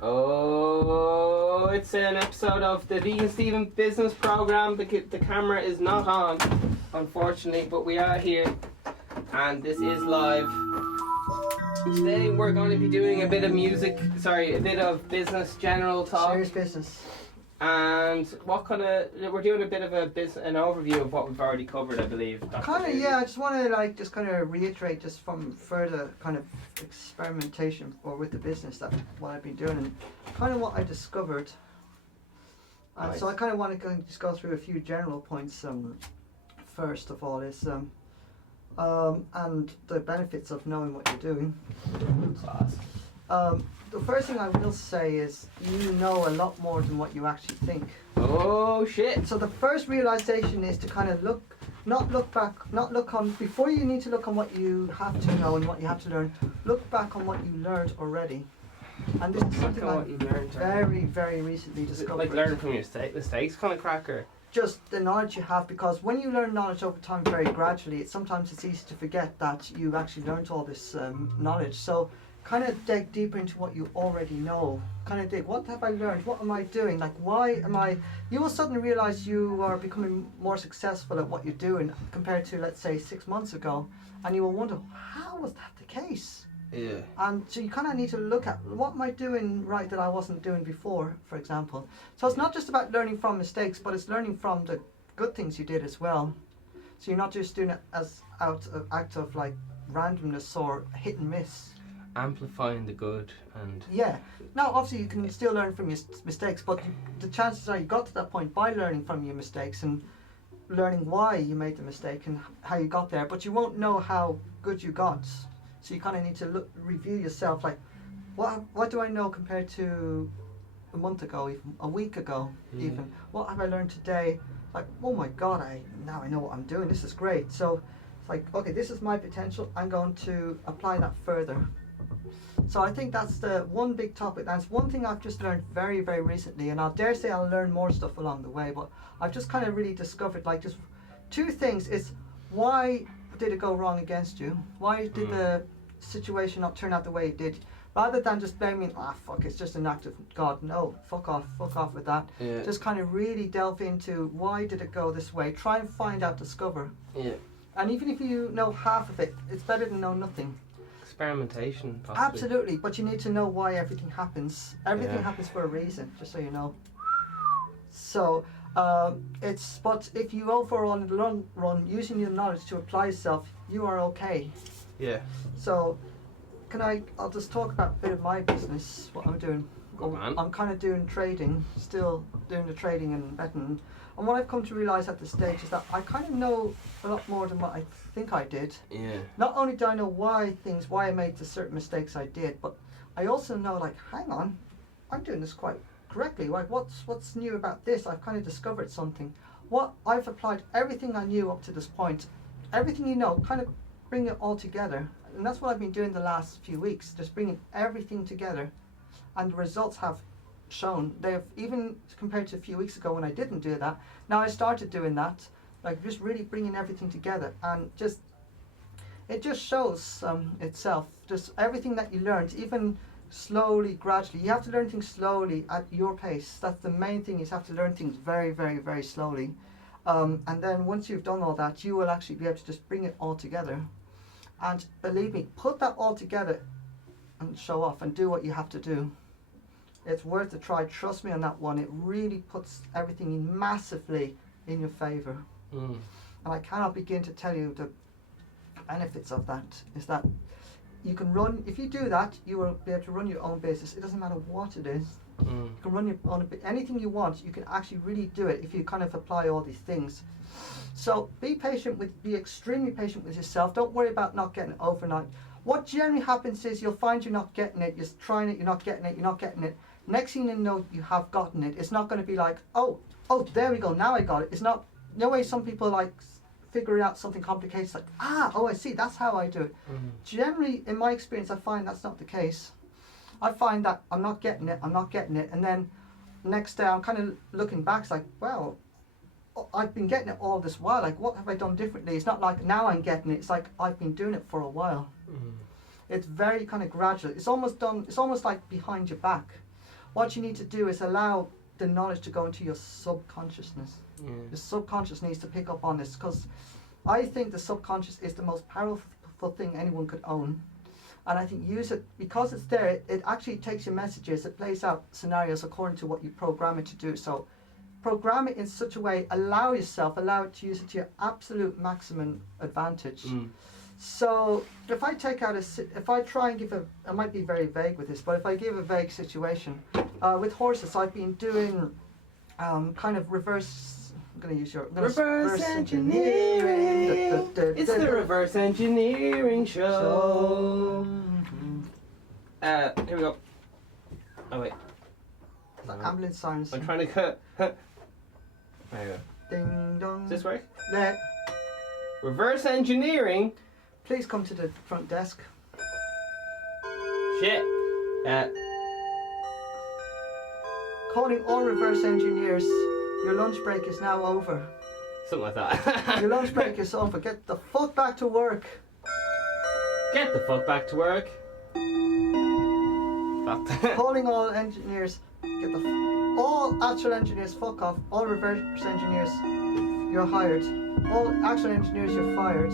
Oh, it's an episode of the Vegan Steven business program. The camera is not on, unfortunately, but we are here and this is live. Today we're going to be doing a bit of a bit of business general talk. Serious business. And we're doing a bit of an overview of what we've already covered, I believe. I just want to reiterate just from further kind of experimentation or with the business that what I've been doing and kind of what I discovered. And Nice. so I kind of want to just go through a few general points. First of all is and the benefits of knowing what you're doing. Class. The first thing I will say is you know a lot more than what you actually think. Oh shit! So the first realization is to kind of not look back, before you need to look on what you have to know and what you have to learn, look back on what you learned already. And this is something I very, very recently discovered. Like learning from your mistakes kind of cracker. Just the knowledge you have, because when you learn knowledge over time very gradually, sometimes it's easy to forget that you actually learned all this knowledge. So kind of dig deeper into what you already know. Kind of dig, what have I learned? What am I doing? Like, why am I... You will suddenly realize you are becoming more successful at what you're doing compared to, let's say, 6 months ago. And you will wonder, how was that the case? Yeah. And so you kind of need to look at, what am I doing right that I wasn't doing before, for example. So it's not just about learning from mistakes, but it's learning from the good things you did as well. So you're not just doing it as act of like randomness or hit and miss. Amplifying the good and... Yeah. Now, obviously, you can still learn from your mistakes, but the chances are you got to that point by learning from your mistakes and learning why you made the mistake and how you got there, but you won't know how good you got. So you kind of need to review yourself, like, what do I know compared to a month ago, even a week ago, even? What have I learned today? Like, oh my God, now I know what I'm doing. This is great. So it's like, okay, this is my potential. I'm going to apply that further. So I think that's the one big topic. That's one thing I've just learned very, very recently, and I dare say I'll learn more stuff along the way, but I've just kind of really discovered, like, just two things. Is why did it go wrong against you? Why did the situation not turn out the way it did? Rather than just blaming, fuck, it's just an act of God. No, fuck off with that. Yeah. Just kind of really delve into why did it go this way. Try and find out, discover. Yeah. And even if you know half of it, it's better than know nothing. Experimentation, possibly. Absolutely, but you need to know why everything happens. Everything happens for a reason, just so you know. So, but if you overall in the long run, using your knowledge to apply yourself, you are okay. Yeah. So, I'll just talk about a bit of my business, what I'm doing. I'm kind of doing trading, still doing the trading and betting. And what I've come to realise at this stage is that I kind of know a lot more than what I think I did. Yeah. Not only do I know why I made the certain mistakes I did, but I also know, like, hang on, I'm doing this quite correctly. Like, what's new about this? I've kind of discovered something. I've applied everything I knew up to this point, everything you know, kind of bring it all together. And that's what I've been doing the last few weeks, just bringing everything together. And the results have shown. They've, even compared to a few weeks ago when I didn't do that, now I started doing that, like just really bringing everything together, and it just shows itself. Just everything that you learned, even slowly, gradually. You have to learn things slowly at your pace. That's the main thing, is have to learn things very, very, very slowly. And then once you've done all that, you will actually be able to just bring it all together. And believe me, put that all together and show off and do what you have to do. It's worth a try. Trust me on that one. It really puts everything in massively in your favour. And I cannot begin to tell you the benefits of that. Is that you can run, if you do that, you will be able to run your own business. It doesn't matter what it is. You can run your own, anything you want. You can actually really do it if you kind of apply all these things. So be extremely patient with yourself. Don't worry about not getting it overnight. What generally happens is you'll find you're not getting it. You're trying it, you're not getting it, you're not getting it. Next thing you know, you have gotten it. It's not going to be like, oh, there we go, now I got it. It's not, no way some people like figuring out something complicated, like, I see, that's how I do it. Generally, in my experience, I find that's not the case. I find that I'm not getting it, and then next day I'm kind of looking back, it's like, well, I've been getting it all this while, like, what have I done differently? It's not like now I'm getting it, it's like I've been doing it for a while. It's very kind of gradual. It's almost like behind your back. what you need to do is allow the knowledge to go into your subconsciousness. Yeah. The subconscious needs to pick up on this, because I think the subconscious is the most powerful thing anyone could own. And I think use it, because it's there, it actually takes your messages, it plays out scenarios according to what you program it to do. So program it in such a way, allow it to use it to your absolute maximum advantage. So if I take out if I try and give I might be very vague with this, but if I give a vague situation, with horses, I've been doing kind of reverse, I'm going to use reverse engineering. It's the reverse engineering show. Here we go. Oh wait. Ambulance sirens. I'm trying to cut. There you go. Ding dong. Does this work? Yeah. Reverse engineering. Please come to the front desk. Shit. Calling all reverse engineers. Your lunch break is now over. Something like that. Your lunch break is over. Get the fuck back to work. Get the fuck back to work. Calling all engineers. All actual engineers, fuck off. All reverse engineers, you're hired. All actual engineers, you're fired.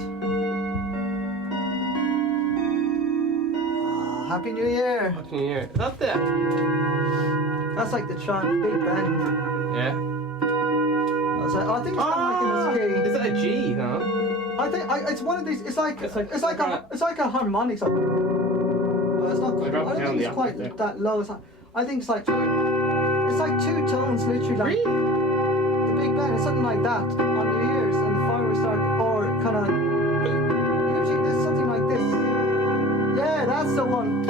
Happy New Year. Happy New Year. Is that the... That's like the chant, Big Ben. Yeah. I think it's kind of like in a ski. Is that a G? No. I think it's one of these. It's like a harmonic. It's not quite. I don't think it's quite that low. I think it's like 2 tones, literally. Like really? The Big Ben, it's something like that on your ears, and the fireworks start, or kind of. Usually there's something like this. Yeah, that's the one.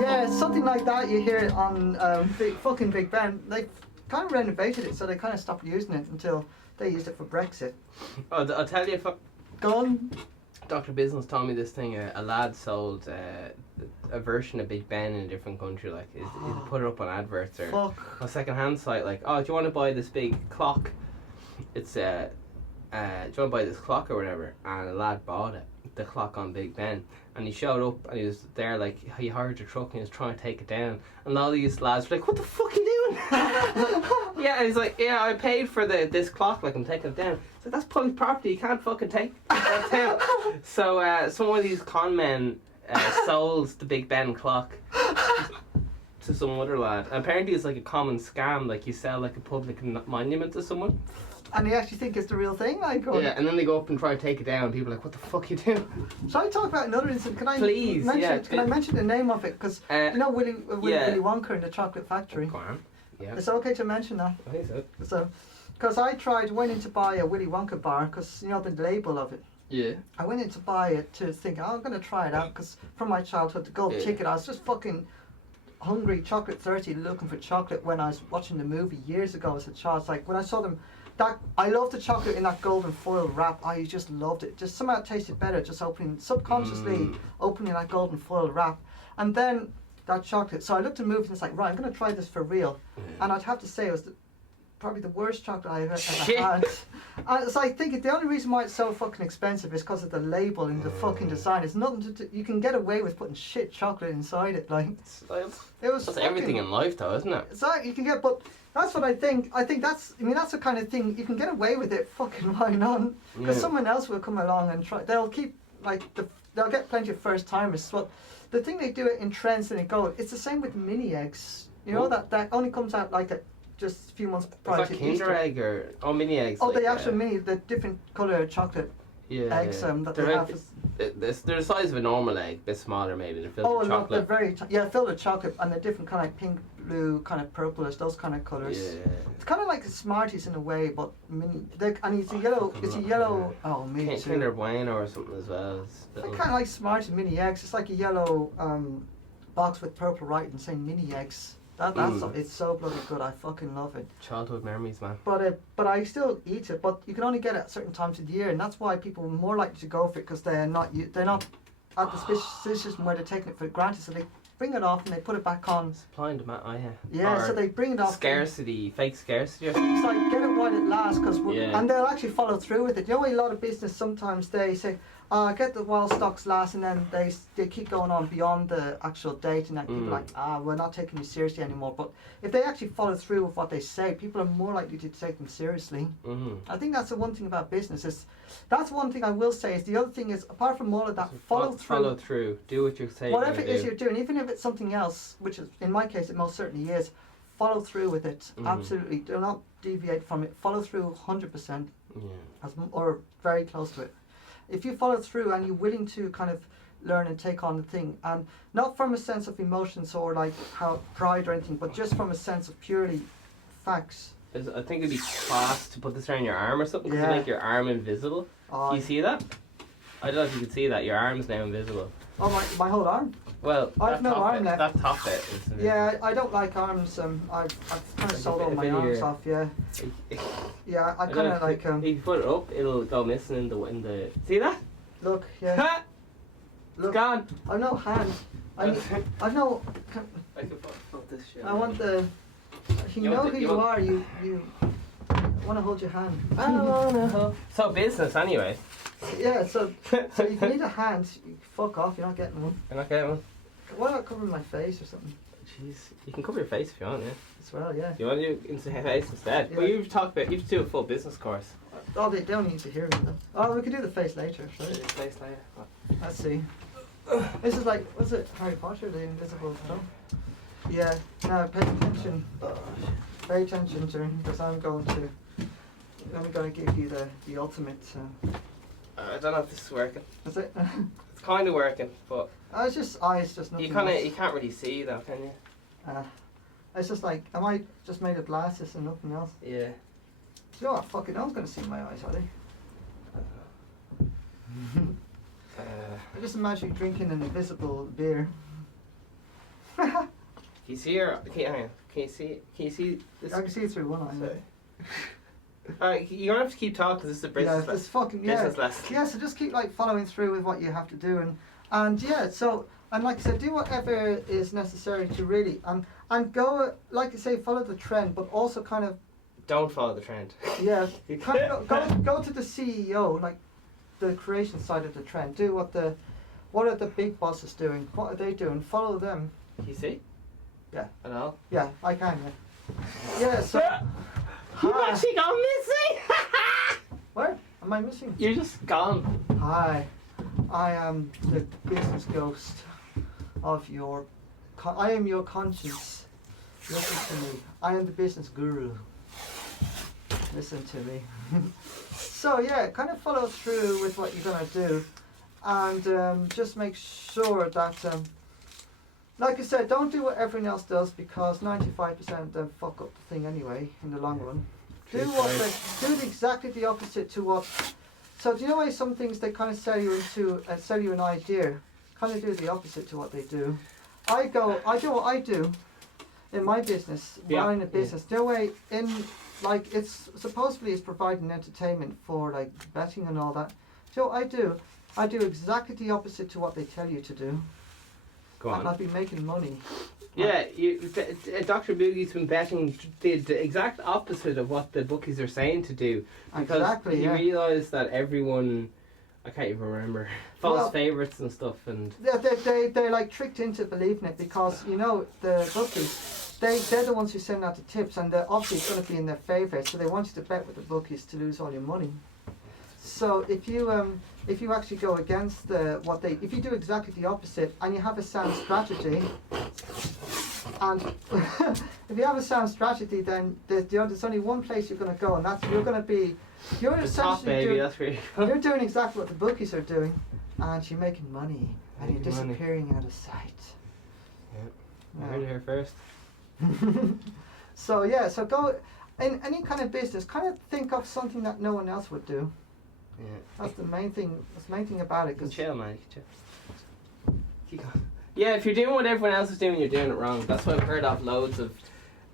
Yeah, something like that. You hear it on fucking Big Ben. They kind of renovated it, so they kind of stopped using it until they used it for Brexit. Oh, I'll tell you. Go on. Dr. Business told me this thing. A lad sold a version of Big Ben in a different country. Like, he put it up on adverts or a second-hand site. Like, oh, do you want to buy this big clock? It's do you want to buy this clock or whatever? And a lad bought it, the clock on Big Ben, and he showed up and he was there, like, he hired a truck and he was trying to take it down, and all these lads were like, what the fuck are you doing? Yeah, and he's like, yeah, I paid for this clock, like, I'm taking it down. It's like, that's public property, you can't fucking take that down. So some of these con men sold the Big Ben clock to some other lad. And apparently it's like a common scam, like you sell like a public monument to someone. And they actually think it's the real thing, like. Or... Yeah, and then they go up and try to take it down. People are like, what the fuck are you doing? Shall I talk about another incident? Can I Please, Can I mention the name of it? Because you know Willy Wonka in the Chocolate Factory. Go on. Yeah. It's okay to mention that. I think so. So, because went in to buy a Willy Wonka bar, because you know the label of it. Yeah. I went in to buy it to think, I'm going to try it out, because from my childhood, the gold ticket, I was just fucking hungry, chocolate thirsty, looking for chocolate when I was watching the movie years ago as a child. It's like when I saw them, I loved the chocolate in that golden foil wrap. I just loved it. Just somehow it tasted better, just subconsciously opening that golden foil wrap. And then that chocolate. So I looked at the movie and it's like, right, I'm going to try this for real. And I'd have to say it was probably the worst chocolate I've ever had. And so I think the only reason why it's so fucking expensive is because of the label and the fucking design. It's nothing to do. You can get away with putting shit chocolate inside it. Like that's everything in life, though, isn't it? So you can get, but that's what I think. I think that's the kind of thing you can get away with it. Fucking why not? Because someone else will come along and try. They'll keep they'll get plenty of first timers. But the thing they do it in trends and it goes. It's the same with mini eggs. You know that only comes out like just a few months prior to Easter. Kinder egg or mini eggs? Oh, the actual mini, the different colour chocolate eggs that they have. They're the size of a normal egg, a bit smaller maybe. They're filled with chocolate. They're very filled with chocolate, and they're different kind of like pink, blue, kind of purplish, those kind of colours. Yeah. It's kind of like Smarties in a way, but mini. And it's a yellow. It's a yellow. Oh, me too. Kinder Bueno or something as well. It's kind of like Smarties mini eggs. It's like a yellow box with purple writing saying mini eggs. It's so bloody good. I fucking love it. Childhood memories, man. But I still eat it. But you can only get it at certain times of the year, and that's why people are more likely to go for it, because they're not at the position where they're taking it for granted. So they bring it off and they put it back on. Supply and demand. Oh yeah. Yeah. So they bring it off. Scarcity, fake scarcity. It's like get it right at last, and they'll actually follow through with it. You know, a lot of business sometimes they say, get the while stocks last, and then they keep going on beyond the actual date, and then people are like, we're not taking you seriously anymore. But if they actually follow through with what they say, people are more likely to take them seriously. I think that's the one thing about business. That's one thing I will say. Is the other thing is, apart from all of that, follow through. Do what you say. Whatever it is you're doing, even if it's something else, which is in my case it most certainly is, follow through with it. Absolutely, do not deviate from it. Follow through 100%, or very close to it. If you follow through and you're willing to kind of learn and take on the thing, and not from a sense of emotions or like how pride or anything, but just from a sense of purely facts. I think it'd be class to put this around your arm or something, to Yeah. make your arm invisible. Do you see that? I don't know if you can see that. Your arm's now invisible. Oh, my whole arm? Well, I've no arm left. That top bit is invisible. Yeah, I don't like arms. I've kind of sold all my arms off. Yeah. Yeah, I kind of like. If you put it up, it'll go missing in the. See that? Look, yeah. It's gone. I've no hand. I've no. I can put this shit. I want the. You know who you are. You want to hold your hand. I don't know. So business anyway. Yeah. So if you need a hand, you fuck off. You're not getting one. You're not getting one. Why not cover my face or something? Jeez, you can cover your face if you want, yeah. As well, yeah. You want to do into face instead? Yeah. Well, you've talked about you have to do a full business course. Oh, they don't need to hear me though. Oh, we can do the face later. Do Right? face later. Let's see. This is like, what's it? Harry Potter, the Invisible Stone. Yeah. Now pay attention. Pay attention to me, because I'm going to give you the ultimate. I don't know if this is working. Is it? It's kind of working, but It's just eyes, just nothing. you can't really see though, can you? It's just like, am I just made of glasses and nothing else? Yeah. Do you know what? Fucking, no one's gonna see my eyes, are they? I just imagine you drinking an invisible beer. Can you see your? Can you see this? I can see it through one eye. Sorry. Alright, you're gonna have to keep talking because this is a business. It's fucking business lesson. Yeah, so just keep like following through with what you have to do, and yeah, so and like I said, do whatever is necessary to really and go, like I say, follow the trend, but also kind of Don't follow the trend. yeah, kind of go to the CEO, like the creation side of the trend. Do what are the big bosses doing? What are they doing? Follow them. Can you see? Yeah. At all? Yeah, I can. Yeah. So. You've Hi. actually gone missing! Where am I missing? You're just gone. Hi, I am the business ghost of your. I am your conscience. Listen to me. I am the business guru. Listen to me. So yeah, kind of follow through with what you're gonna do, and just make sure that, like I said, don't do what everyone else does, because 95% of them fuck up the thing anyway in the long run. Do exactly the opposite to what. So do you know why some things they kind of sell you an idea, kind of do the opposite to what they do. I do what I do in my business, running a business. Their way in, like, it's supposedly is providing entertainment for like betting and all that. Do you know what I do? I do exactly the opposite to what they tell you to do. Go on. And I'll be making money. Yeah, Dr. Boogie's been betting the exact opposite of what the bookies are saying to do. Because Exactly, he yeah. realised that everyone, I can't even remember, false favourites and stuff. And They're like tricked into believing it, because you know the bookies, they're the ones who send out the tips, and they're obviously it's going to be in their favour, so they want you to bet with the bookies to lose all your money. So if you actually go against if you do exactly the opposite and you have a sound strategy, and if you have a sound strategy, then there's only one place you're going to go, and that's you're the top, baby, that's where you're doing exactly what the bookies are doing, and you're making money, and you're Making money. disappearing out of sight. I heard it here first. So yeah, so go in any kind of business, kind of think of something that no one else would do. Yeah. That's the main thing. That's the main thing about it. You can 'Cause chill, man. You can chill. Keep going. Yeah, if you're doing what everyone else is doing, you're doing it wrong. That's what I've heard of loads of.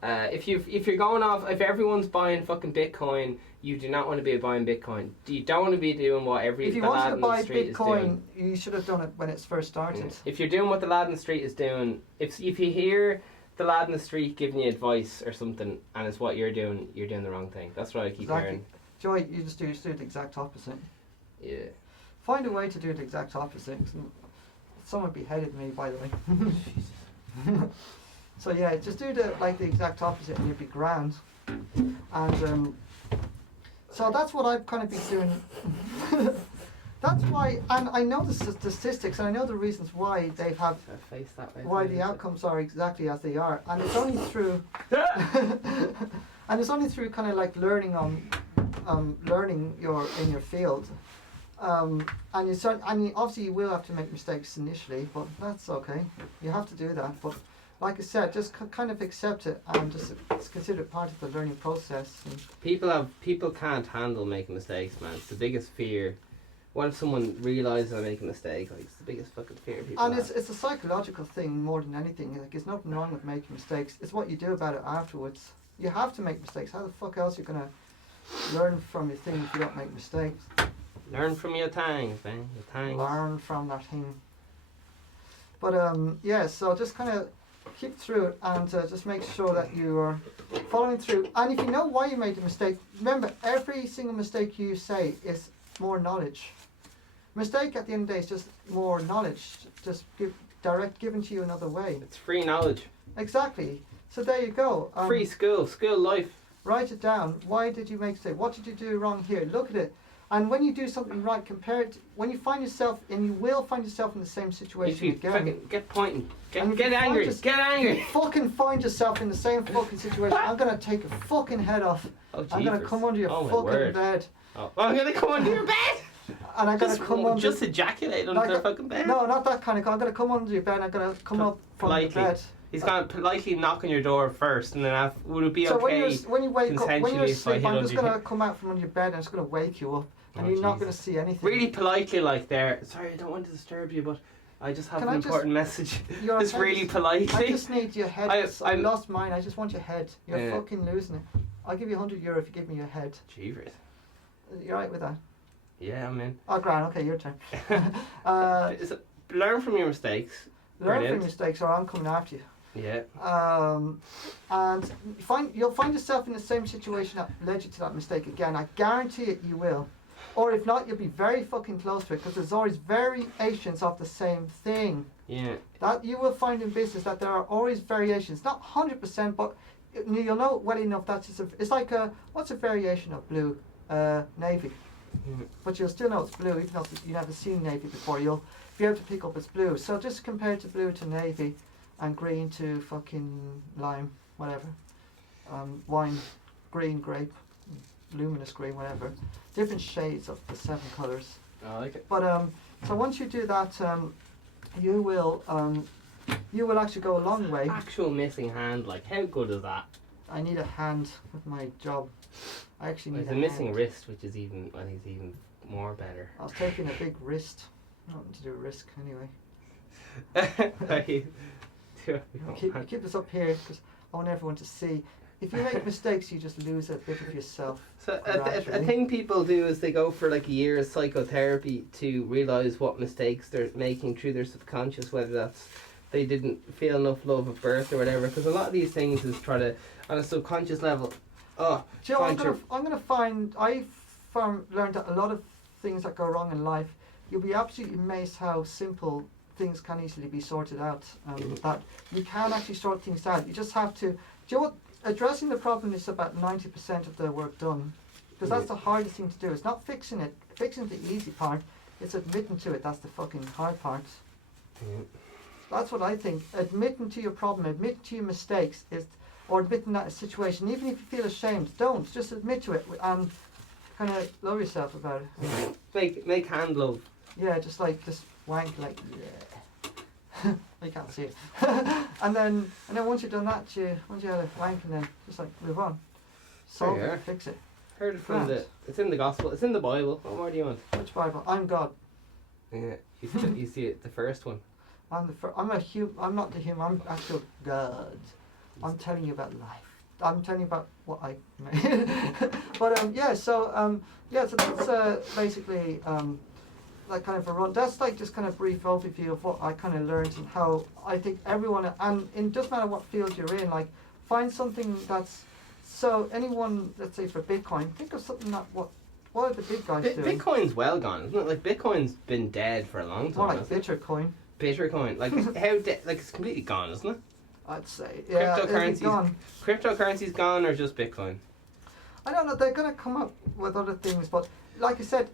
If you're going off, if everyone's buying fucking Bitcoin, you do not want to be buying Bitcoin. You don't want to be doing what if you the wanted lad to in the buy street is Bitcoin, doing. you should have done it when it's first started. Yeah. If you're doing what the lad in the street is doing, if you hear the lad in the street giving you advice or something, and it's what you're doing the wrong thing. That's what I keep Exactly. hearing. Joy, you just do the exact opposite. Yeah. find a way to do the exact opposite. Someone beheaded me, by the way. So yeah, just do the exact opposite, and you'll be grand. And so that's what I've kind of been doing. That's why, and I know the statistics, and I know the reasons why they have, why the outcomes are exactly as they are, and it's only through, and it's only through kind of like learning learning in your field, and obviously you will have to make mistakes initially, but that's okay. You have to do that, but like I said, just kind of accept it and just consider it part of the learning process. And people can't handle making mistakes, man. It's the biggest fear. What if someone realises I make a mistake? Like, it's the biggest fucking fear people have. And it's a psychological thing more than anything. Like, there's nothing wrong with making mistakes. It's what you do about it afterwards. You have to make mistakes. How the fuck else are you gonna learn from your thing if you don't make mistakes? Learn from your tangs, man. Your tangs. Learn from that thing. But yeah. So just kind of keep through it and just make sure that you are following through. And if you know why you made the mistake, remember every single mistake you say is more knowledge. Mistake at the end of the day is just more knowledge, just given to you another way. It's free knowledge. Exactly. So there you go. Free school life. Write it down. Why did you make a mistake? What did you do wrong here? Look at it. And when you do something right, compare it. When you find yourself, and you will find yourself in the same situation again. Get pointing. Get angry. Get If angry. you fucking find yourself in the same fucking situation, I'm gonna take your fucking head off. Oh, I'm gonna come under your fucking bed. Oh, I'm gonna come under your bed. And I'm gonna come under. Just ejaculate under their fucking bed. No, not that kind of. I'm gonna come under your bed. I'm gonna come up from the bed. He's gonna politely knock on your door first, and then would it be so okay? So when you wake up, when you're asleep, I'm just gonna you? come out from under your bed and I'm just gonna wake you up, and you're not gonna see anything. Really politely, like there. Sorry, I don't want to disturb you, but I just have an important message. Just really politely. I just need your head. I lost mine. I just want your head. You're fucking losing it. I'll give you €100 if you give me your head. Jeevers. You alright with that? Yeah, I'm in. Oh, grand. Okay, your turn. Learn from your mistakes. Learn from your mistakes, or I'm coming after you. Yeah. And you'll find yourself in the same situation that led you to that mistake again. I guarantee it, you will. Or if not, you'll be very fucking close to it, because there's always variations of the same thing. Yeah. That you will find in business, that there are always variations. Not 100%, but you'll know well enough that it's like what's a variation of blue? Navy. Mm. But you'll still know it's blue, even though you've never seen navy before. You'll be able to pick up it's blue. So just compare to blue to navy, and green to fucking lime, whatever. Wine, green, grape, luminous green, whatever. Different shades of the 7 colours. I like it. But so once you do that, you will actually go a long way. Actual missing hand, like how good is that? I need a hand with my job. I actually need a missing wrist, which is even, I think, is even more better. I was taking a big wrist. Nothing to do with risk, anyway. Keep this up here, because I want everyone to see. If you make mistakes, you just lose a bit of yourself. So a thing people do is they go for like a year of psychotherapy to realise what mistakes they're making through their subconscious, whether that's they didn't feel enough love at birth or whatever. Because a lot of these things is try to, on a subconscious level, Joe, I'm gonna find. I've learned that a lot of things that go wrong in life, you'll be absolutely amazed how simple things can easily be sorted out. That you can actually sort things out. You just have to. Do you know what? Addressing the problem is about 90% of the work done, because that's the hardest thing to do. It's not fixing it. Fixing the easy part. It's admitting to it. That's the fucking hard part. That's what I think. Admitting to your problem, admitting to your mistakes or admitting that situation, even if you feel ashamed, don't. Just admit to it and kind of love yourself about Make it. hand love. Yeah, just wank like yeah. You can't see it. and then once you've done that, once you had a wank, and then just move on. Solve it, fix it. Heard it from it's in the gospel. It's in the Bible. What more do you want? Which Bible? I'm God. Yeah, you see it, the first one. I'm not the human. I'm actual God. I'm telling you about life. I'm telling you about what I made. But so that's basically like kind of a run. That's like just kind of brief overview of what I kind of learned and how I think everyone, and it doesn't matter what field you're in, like find something that's, so anyone, let's say for Bitcoin, think of something that what what are the big guys doing? Bitcoin's well gone, isn't it? Like Bitcoin's been dead for a long time. More like hasn't it? Bitcoin, Bitcoin, like like it's completely gone, isn't it? I'd say. Yeah, it's gone. Cryptocurrency's gone, or just Bitcoin? I don't know. They're gonna come up with other things, but like I said,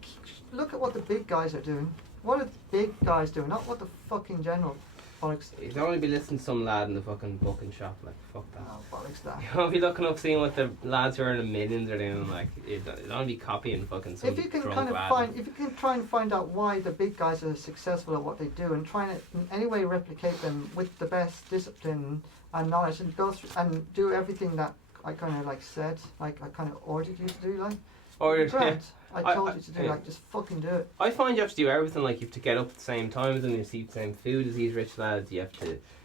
look at what the big guys are doing. What are the big guys doing? Not what the fucking general bollocks. You'd only be listening to some lad in the fucking booking shop, like fuck that. Oh, bollocks that. You won't be looking up seeing what the lads who are earning millions are doing. Like you'd only be copying fucking some If you can drunk kind of lad. if you can try and find out why the big guys are successful at what they do, and try and in any way replicate them with the best discipline and knowledge, and go through and do everything that I kind of like said, like I kind of ordered you to do, like. Or Grant, I told I- you to do, yeah. like, just fucking do it. I find you have to do everything. Like you have to get up at the same time as them. You have to eat the same food as these rich lads. You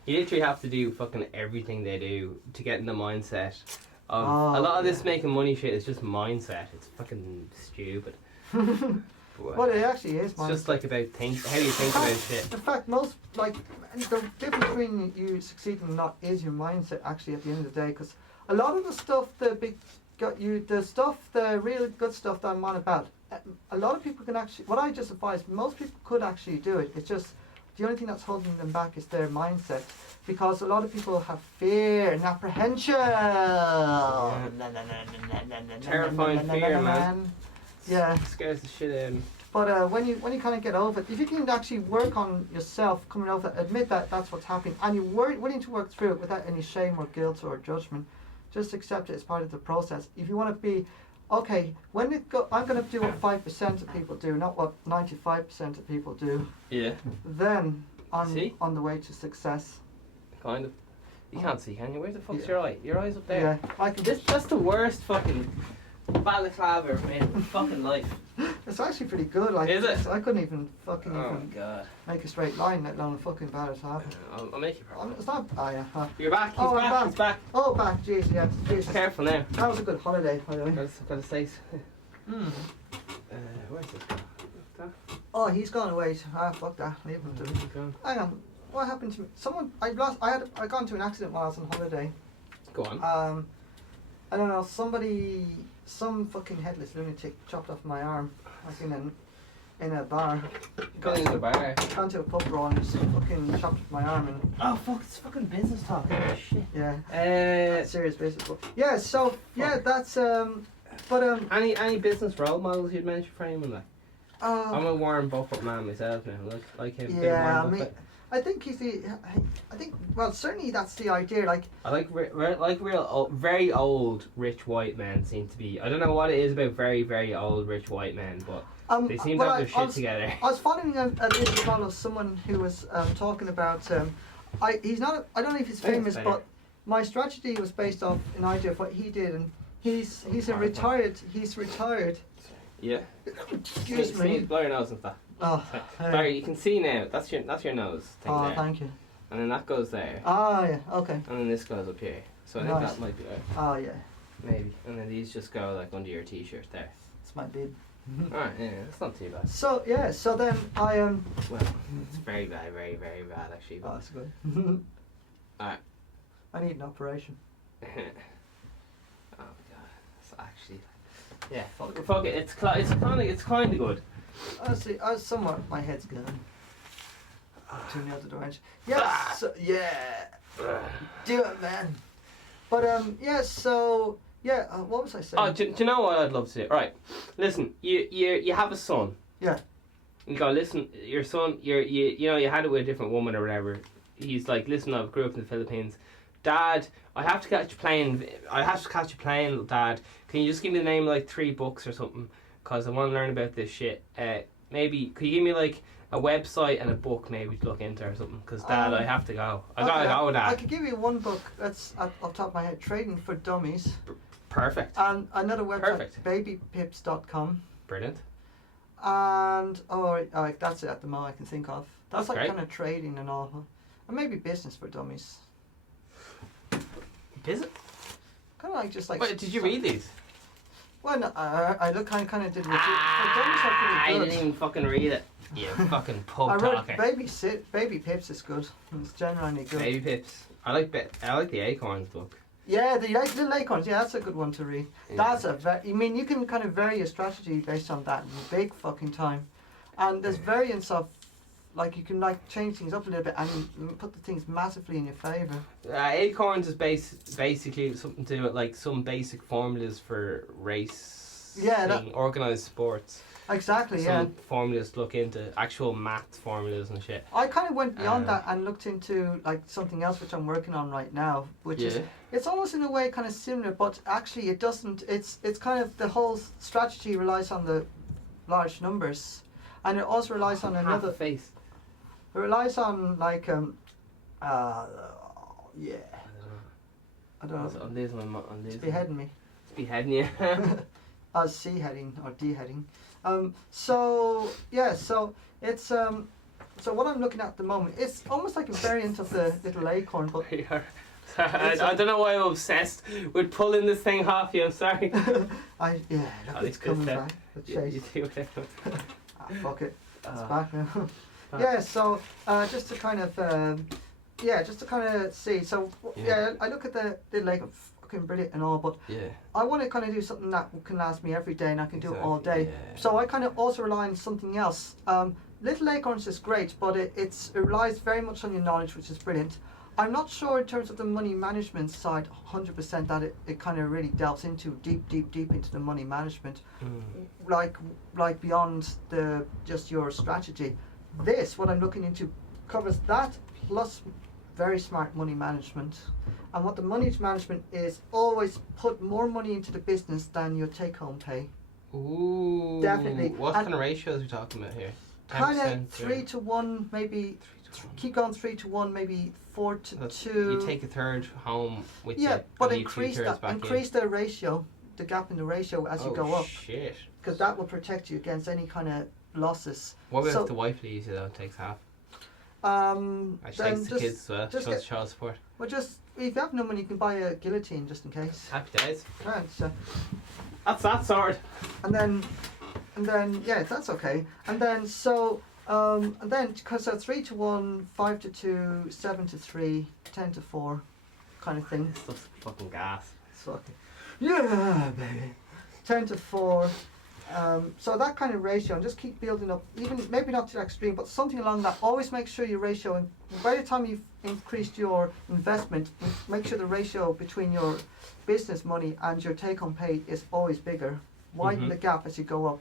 literally have to do fucking everything they do to get in the mindset. Of, Oh, a lot of this yeah. making money shit is just mindset. It's fucking stupid. But, Well, it actually is, it's man. just like about how you think about shit. In fact, most, like, the difference between you succeeding and not is your mindset, actually, at the end of the day, because a lot of the stuff, the real good stuff that I'm on about, a lot of people can actually, what I just advise, most people could actually do it. It's just, the only thing that's holding them back is their mindset. Because a lot of people have fear and apprehension. Terrifying fear, man. Yeah. It scares the shit out of me. But when you kind of get over it, if you can actually work on yourself, coming over it, admit that that's what's happening, and you're willing to work through it without any shame or guilt or judgment, just accept it as part of the process. If you want to be, okay, I'm going to do what 5% of people do, not what 95% of people do, Yeah. then I'm See? on the way to success. Kind of. You can't see, can you? Where the fuck's Yeah. your eye? Your eye's up there. Yeah, I can That's the worst fucking balaclava I've made in my fucking life. It's actually pretty good. Like, Is it? I couldn't even fucking Oh my even god. make a straight line, let alone a fucking balaclava. I'll make you proud. It's not. Oh yeah. You're back. He's Oh, I'm back. back. He's back. Oh, back. Jeez, yeah. Jesus. Careful now. That was a good holiday, by the way. Gotta say. Mm. Where's this guy? Oh, he's gone away. Fuck that. Leave him to me. Hang on. What happened to me? I got into an accident while I was on holiday. Go on. I don't know. Some fucking headless lunatic chopped off my arm. Like in a bar. Go into the bar. Gone to a pub brawl and just fucking chopped off my arm and Oh fuck! It's fucking business talk. Oh, shit. yeah. Serious business. But yeah. So yeah, that's But Any business role models you'd mention for anyone like? I'm a Warren Buffett man myself now. Like him. big yeah, Warren I mean, Buffett. I think well, certainly that's the idea. Like, I like very old rich white men seem to be. I don't know what it is about very very old rich white men, but they seem to have their shit together. I was following a video call of someone who was talking about. He's not. I don't know if he's famous, but my strategy was based off an idea of what he did, and he's retired. He's retired. Yeah. Excuse me. Blow your nose and stuff. Oh, Sorry, you can see now. That's your nose thing oh, there. thank you. And then that goes there. Ah, yeah. Okay. And then this goes up here. So I think Nice. that might be right. Oh, yeah. Maybe. And then these just go like under your t-shirt there. It's my bid. Alright, yeah, that's not too bad. So yeah. So then I Well, it's very bad, very, very bad actually. Oh, But that's good. Alright. I need an operation. Oh my god. It's actually yeah, fuck it. It's kinda good. I see. Somewhat my head's going. To the other direction. Yes. So, yeah. Do it, man. But yeah. So yeah. What was I saying? Oh, do you know what I'd love to do? Right, listen. You have a son. Yeah. You go, listen. Your son. You know you had it with a different woman or whatever. He's like, listen. I grew up in the Philippines. Dad, I have to catch you playing. Dad. Can you just give me the name of like 3 books or something? Cause I want to learn about this shit. Maybe could you give me like a website and a book maybe to look into or something? Cause Dad, I have to go. I gotta go, Dad. I could give you one book that's off the top of my head, Trading for Dummies. Perfect. And another website, Perfect. babypips.com. Brilliant. And that's it at the moment I can think of. That's like great. kind of trading and all. And maybe Business for Dummies. Is it? Kind of like just like. Wait, did you read these? Well, no, I kind of did. For dummies are I pretty good. didn't even fucking read it. You fucking I pub read talker. Baby Pips is good. It's genuinely good. Baby Pips. I like the Acorns book. Yeah, the little acorns. Yeah, that's a good one to read. Yeah. That's I mean, you can kind of vary your strategy based on that in big fucking time. And there's variants of, like, you can like change things up a little bit and put the things massively in your favour. Acorns is basically something to do with like some basic formulas for race. Yeah, organised sports. Exactly, some yeah. formulas to look into, actual math formulas and shit. I kind of went beyond that and looked into like something else which I'm working on right now, which is, it's almost in a way kind of similar, but actually it doesn't, it's kind of, the whole strategy relies on the large numbers, and it also relies on another face. It relies on like yeah. I don't know. On this one, It's beheading me. It's beheading you. As C heading or D heading. So yeah, so it's so what I'm looking at the moment, it's almost like a variant of the little acorn, but I don't know why I'm obsessed with pulling this thing off you. I'm sorry. Look, it's coming back. You do it. Fuck it. It's back now. Yeah. So just to kind of see. So I look at the little acorn. Brilliant and all, but I want to kind of do something that can last me every day and I can do it all day. So I kind of also rely on something else. Little Acorns is great, but it relies very much on your knowledge, which is brilliant. I'm not sure in terms of the money management side 100% that it kind of really delves into deep into the money management, like beyond the just your strategy. This, what I'm looking into, covers that plus very smart money management. And what the money management is, always put more money into the business than your take-home pay. Ooh. Definitely. What kind of ratios are we talking about here? Kind of 3 to 1, maybe. Keep going 3 to 1, maybe 4 to 2. You take a third home with you. Yeah, but and increase the ratio, the gap in the ratio as you go up. Shit. Because that will protect you against any kind of losses. What about if the wife leaves you though, takes half? She takes the kids as well, shows child support. Well, just, if you have no money, you can buy a guillotine just in case. Happy days. Right, so. That's that sword. And then, yeah, that's okay. And then, because 3 to 1, 5 to 2, 7 to 3, 10 to 4 kind of thing. This stuff's fucking gas. Fucking, yeah, baby. 10 to 4. So that kind of ratio, and just keep building up, even maybe not to the extreme, but something along that. Always make sure your ratio, and by the time you've increased your investment, make sure the ratio between your business money and your take-home pay is always bigger. Widen the gap as you go up.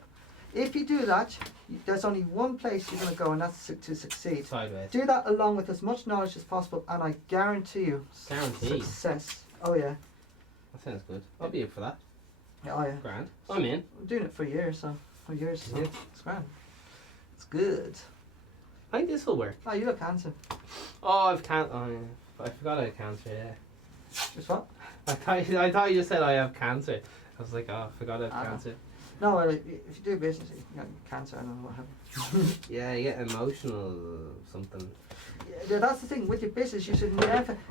If you do that, there's only one place you're going to go, and that's to succeed. Sideways. Do that along with as much knowledge as possible, and I guarantee you success. Oh yeah. That sounds good. I'll be in for that. Yeah, oh yeah. Grand. I'm in. I'm doing it for years, so it's grand. It's good. I think this will work. Oh, you look handsome. Oh, I've cancer. Oh, yeah. I forgot I have cancer. Yeah. Just what? I thought you just said I have cancer. I was like, oh, I forgot I have cancer. No, well, if you do business, you get cancer. I don't know what happened. Yeah, you get emotional something. Yeah, that's the thing with your business. You should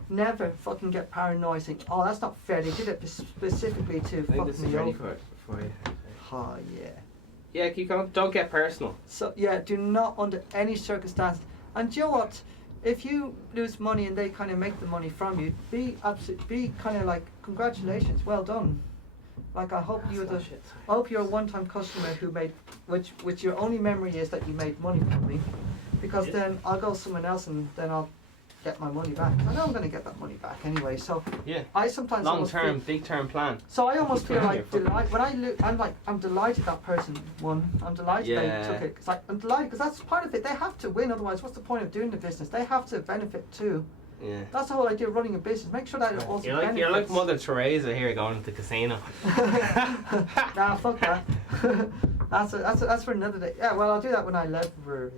never fucking get paranoid. Think, oh, that's not fair. They did it specifically to fuck this is me ready over. for you. Oh yeah. Yeah, keep going. Don't get personal. So yeah, do not under any circumstance. And do you know what? If you lose money and they kind of make the money from you, be kind of like, congratulations, well done. Like I hope I hope you're a one-time customer who made, which your only memory is that you made money from me, because then I'll go someone else and then I'll get my money back. I know I'm going to get that money back anyway. So yeah, I sometimes long-term, big-term plan. So I almost feel like delight when I look. I'm delighted that person won. I'm delighted they took it. Cause I'm delighted because that's part of it. They have to win, otherwise, what's the point of doing the business? They have to benefit too. Yeah. That's the whole idea of running a business. Make sure that it also benefits. You're like Mother Teresa here going to the casino. Nah, fuck that. That's for another day. Yeah, well, I'll do that when I leverage.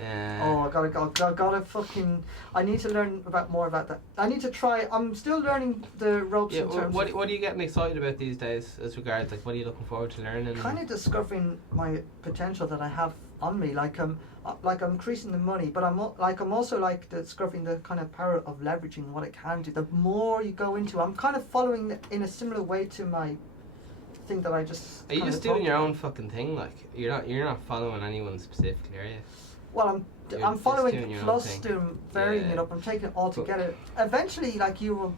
Yeah. Oh, I gotta fucking. I need to learn more about that. I need to try. I'm still learning the ropes in terms. What are you getting excited about these days as regards? Like, what are you looking forward to learning? Kind of discovering my potential that I have on me. Like I'm increasing the money, but I'm also like discovering the kind of power of leveraging what I can do. The more you go into, I'm kind of following in a similar way to my thing that I just. Are you just doing your own fucking thing? Like you're not following anyone specifically, are you? Well, I'm following plus doing varying it up. I'm taking it all together. Eventually, like you will,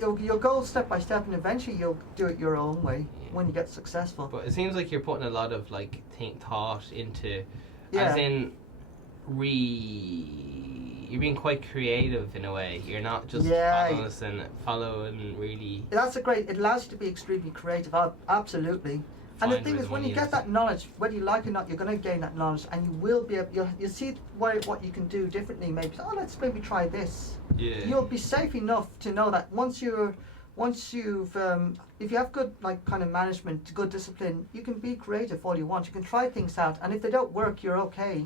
you'll go step by step, and eventually you'll do it your own way when you get successful. But it seems like you're putting a lot of like thought into, Yeah. as in, you're being quite creative in a way. You're not just following really. It allows you to be extremely creative. Absolutely. And the thing is, when you get that knowledge, whether you like it or not, you're going to gain that knowledge, and you will be able. You'll see what you can do differently. Maybe let's maybe try this. Yeah. You'll be safe enough to know that once you've if you have good like kind of management, good discipline, you can be creative all you want. You can try things out, and if they don't work, you're okay.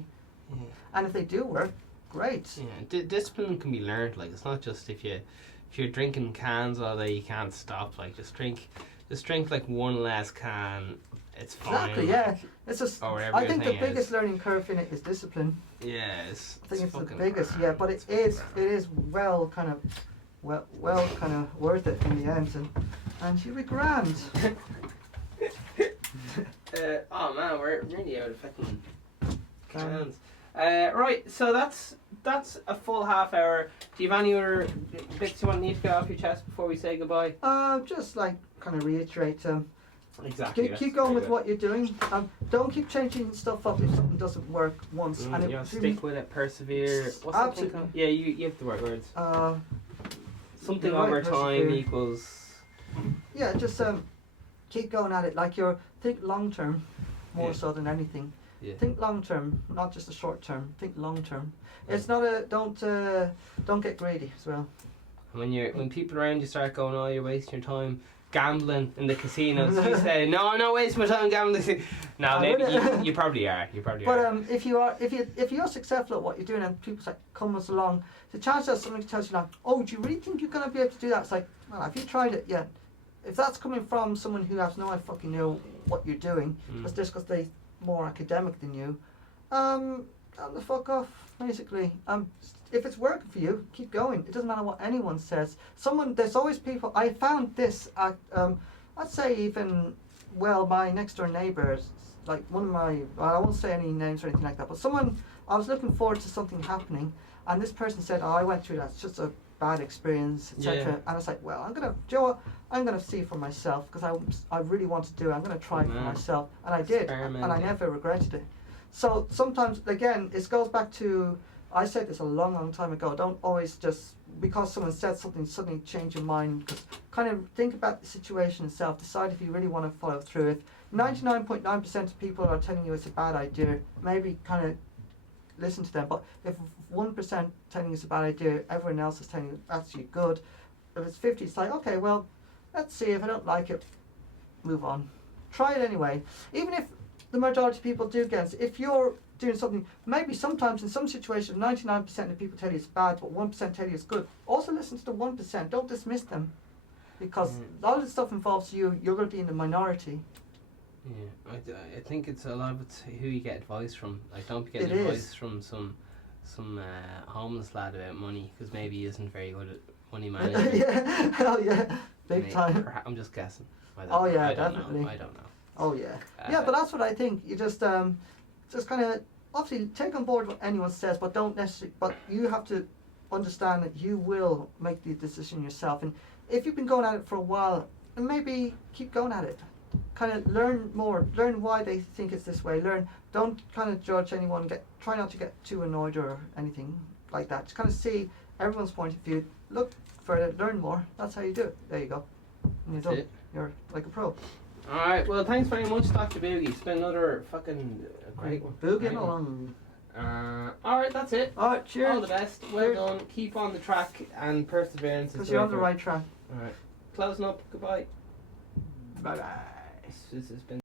Yeah. And if they do work, great. Yeah, discipline can be learned. Like, it's not just if you're drinking cans all day, you can't stop. Like, just drink like one less can. It's fine. Exactly. Yeah. It's just. I think the biggest learning curve in it is discipline. Yeah, I think it's the biggest. Yeah, but it is well kind of worth it in the end, and she'll be grand. Oh man, we're really out of fucking cans. Right, so that's a full half hour. Do you have any other bits you need to get off your chest before we say goodbye? Just like kind of reiterate. Exactly. Keep going with what you're doing. Don't keep changing stuff up if something doesn't work once. And you stick with it, persevere. What's absolutely. Yeah, you have the right words. Something right, over time equals. Yeah, just keep going at it. Like think long term, more so than anything. Yeah. Think long term, not just the short term. Think long term. It's not don't get greedy as well. And when people around you start going, oh, you're wasting your time gambling in the casinos, you say, no, I'm not wasting my time gambling. No, maybe you probably are. But if you're successful at what you're doing, and people comes along, the chance that somebody tells you like, oh, do you really think you're gonna be able to do that? It's like, well, have you tried it yet? If that's coming from someone who has no fucking know what you're doing, just because they're more academic than you, tell the fuck off, basically. If it's working for you, keep going. It doesn't matter what anyone says. There's always people. I found this at, I'd say even, my next door neighbours, like one of my, I won't say any names or anything like that, but I was looking forward to something happening, and this person said, oh, I went through that, it's just a bad experience, etc. And I was like, well, I'm gonna see for myself, because I really want to do it. I'm gonna try for myself, and I did, and I never regretted it. So sometimes, again, it goes back to, I said this a long, long time ago, don't always just, because someone said something, suddenly change your mind. Because kind of think about the situation itself, decide if you really want to follow through. If 99.9% of people are telling you it's a bad idea, maybe kind of listen to them. But if 1% telling you it's a bad idea, everyone else is telling you actually good. If it's 50, it's like, okay, well, let's see. If I don't like it, move on. Try it anyway. Even if the majority of people do against it, if you're doing something, maybe sometimes in some situations 99% of people tell you it's bad, but 1% tell you it's good. Also listen to the 1%, don't dismiss them, because a lot of the stuff involves you're going to be in the minority. Yeah, I think it's a lot of it's who you get advice from. Like, don't be getting advice from some homeless lad about money, because maybe he isn't very good at money management. Yeah, hell yeah, big time. I'm just guessing. Definitely. I don't know. Oh yeah, yeah, but that's what I think. You just kind of obviously take on board what anyone says, but don't necessarily. But you have to understand that you will make the decision yourself. And if you've been going at it for a while, then maybe keep going at it. Kind of learn more, learn why they think it's this way. Don't kind of judge anyone. Try not to get too annoyed or anything like that. Just kind of see everyone's point of view. Look further, learn more. That's how you do it. There you go. And you're done. You're like a pro. Alright, well, thanks very much, Dr. Boogie. It's been another fucking great one. Boogieing along. Alright, that's it. Alright, cheers. All the best. Well done. Keep on the track, and perseverance is because you're on the right track. Alright. Closing up. Goodbye. Bye bye. This has been